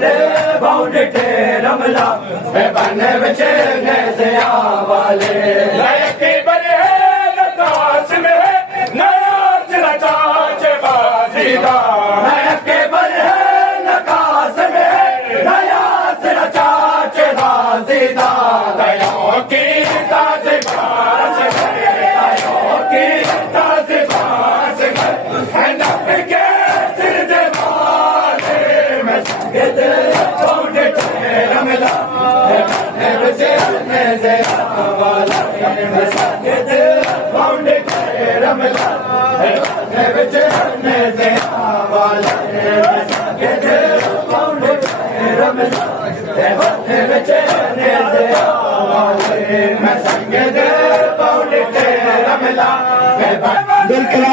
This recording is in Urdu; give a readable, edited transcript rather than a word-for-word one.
دے باؤنڈے رملا بنے بچے نیزیا والے لائکی بنے نتاس میں نیاز نچاچ بازی دا لائکی بنے نتاس میں نیاز نچاچ بازی دا دیوں کی تاز باس دیوں کی تاز باس نپ کے سر دے والے میں سنگے دے باؤنڈے رملا بنے بچے نیزیا والا میں سنگے دے باؤنڈے رملا بنے بچے نیزیا والا میں سنگے دے باؤنڈے رملا بنے بچے نیزیا والا میں سنگے دے باؤنڈے رملا بالکل